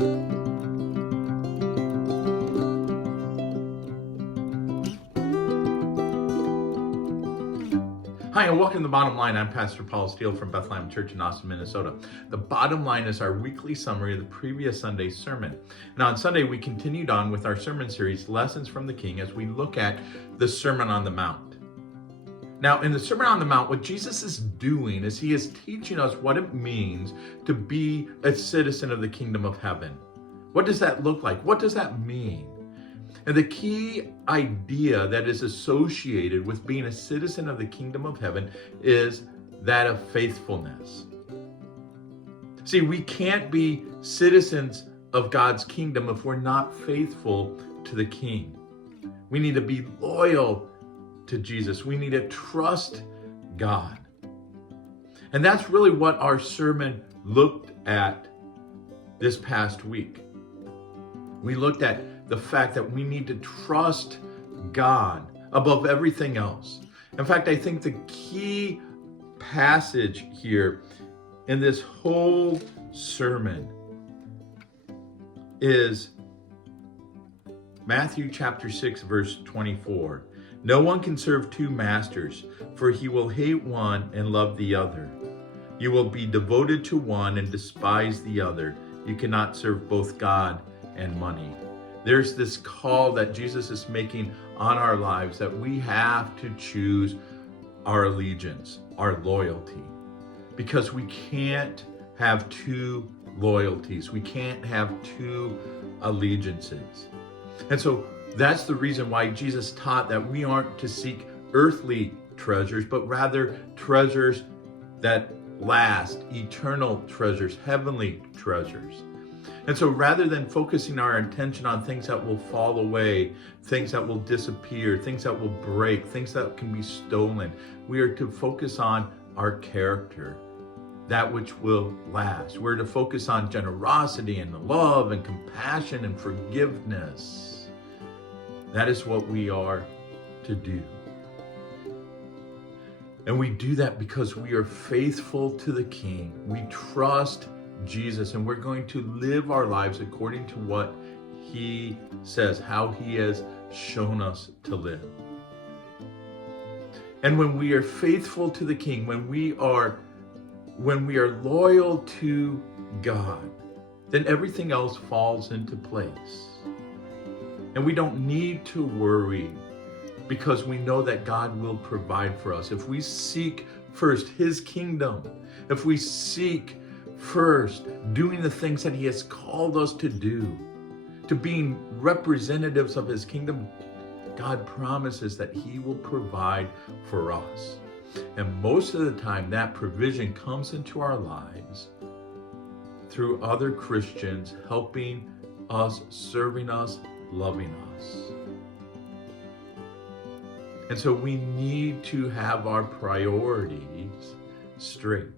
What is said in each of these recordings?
Hi, and welcome to The Bottom Line. I'm Pastor Paul Steele from Bethlehem Church in Austin, Minnesota. The Bottom Line is our weekly summary of the previous Sunday's sermon. And on Sunday, we continued on with our sermon series, Lessons from the King, as we look at the Sermon on the Mount. Now, in the Sermon on the Mount, what Jesus is doing is he is teaching us what it means to be a citizen of the kingdom of heaven. What does that look like? What does that mean? And the key idea that is associated with being a citizen of the kingdom of heaven is that of faithfulness. See, we can't be citizens of God's kingdom if we're not faithful to the King. We need to be loyal to Jesus. We need to trust God. And that's really what our sermon looked at this past week. We looked at the fact that we need to trust God above everything else. In fact, I think the key passage here in this whole sermon is Matthew chapter 6, verse 24. No one can serve two masters, for he will hate one and love the other. You will be devoted to one and despise the other. You cannot serve both God and money. There's this call that Jesus is making on our lives that we have to choose our allegiance, our loyalty, because we can't have two loyalties. We can't have two allegiances. And so that's the reason why Jesus taught that we aren't to seek earthly treasures, but rather treasures that last, eternal treasures, heavenly treasures. And so rather than focusing our attention on things that will fall away, things that will disappear, things that will break, things that can be stolen, we are to focus on our character, that which will last. We're to focus on generosity and love and compassion and forgiveness. That is what we are to do. And we do that because we are faithful to the King. We trust Jesus, and we're going to live our lives according to what he says, how he has shown us to live. And when we are faithful to the King, when we are loyal to God, then everything else falls into place. And we don't need to worry because we know that God will provide for us. If we seek first his kingdom, if we seek first doing the things that he has called us to do, to being representatives of his kingdom, God promises that he will provide for us. And most of the time, that provision comes into our lives through other Christians helping us, serving us, loving us. And so we need to have our priorities straight.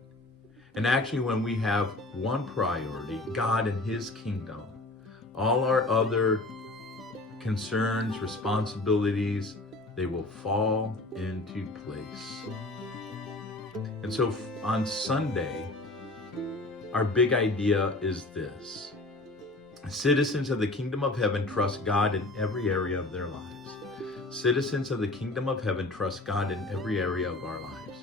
And actually, when we have one priority, God and his kingdom, all our other concerns, responsibilities, they will fall into place. And so on Sunday, our big idea is this: citizens of the kingdom of heaven trust God in every area of their lives. Citizens of the kingdom of heaven trust God in every area of our lives.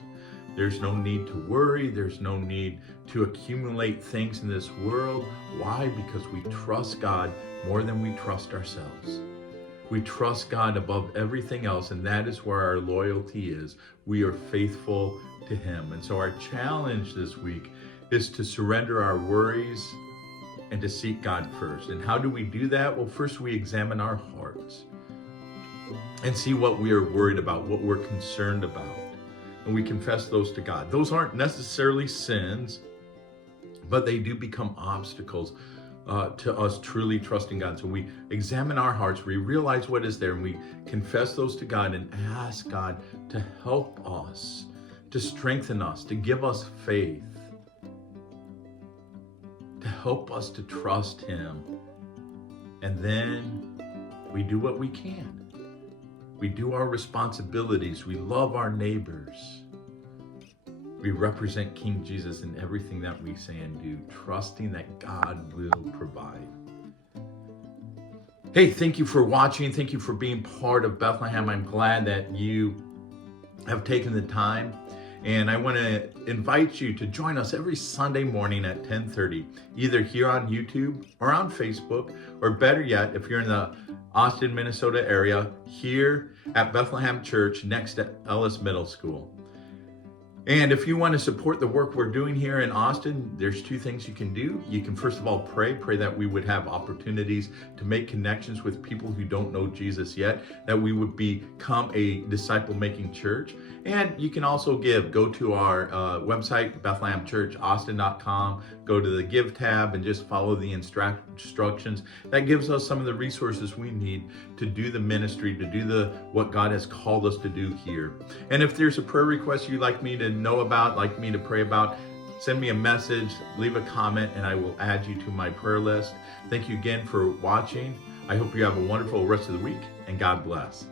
There's no need to worry. There's no need to accumulate things in this world. Why? Because we trust God more than we trust ourselves. We trust God above everything else, and that is where our loyalty is. We are faithful to him. And so our challenge this week is to surrender our worries and to seek God first. And how do we do that? Well, first we examine our hearts and see what we are worried about, what we're concerned about. And we confess those to God. Those aren't necessarily sins, but they do become obstacles to us truly trusting God. So we examine our hearts, we realize what is there, and we confess those to God and ask God to help us, to strengthen us, to give us faith, to help us to trust him. And then we do what we can. We do our responsibilities. We love our neighbors. We represent King Jesus in everything that we say and do, trusting that God will provide. Hey, thank you for watching. Thank you for being part of Bethlehem. I'm glad that you have taken the time. And I want to invite you to join us every Sunday morning at 10:30, either here on YouTube or on Facebook, or better yet, if you're in the Austin, Minnesota area, here at Bethlehem Church next to Ellis Middle School. And if you want to support the work we're doing here in Austin, there's two things you can do. You can first of all pray that we would have opportunities to make connections with people who don't know Jesus yet, that we would become a disciple-making church. And you can also give. Go to our website, BethlehemChurchAustin.com, go to the Give tab and just follow the instructions. That gives us some of the resources we need to do the ministry, to do what God has called us to do here. And if there's a prayer request you'd like me to know about, like me to pray about, send me a message, leave a comment, and I will add you to my prayer list. Thank you again for watching. I hope you have a wonderful rest of the week, and God bless.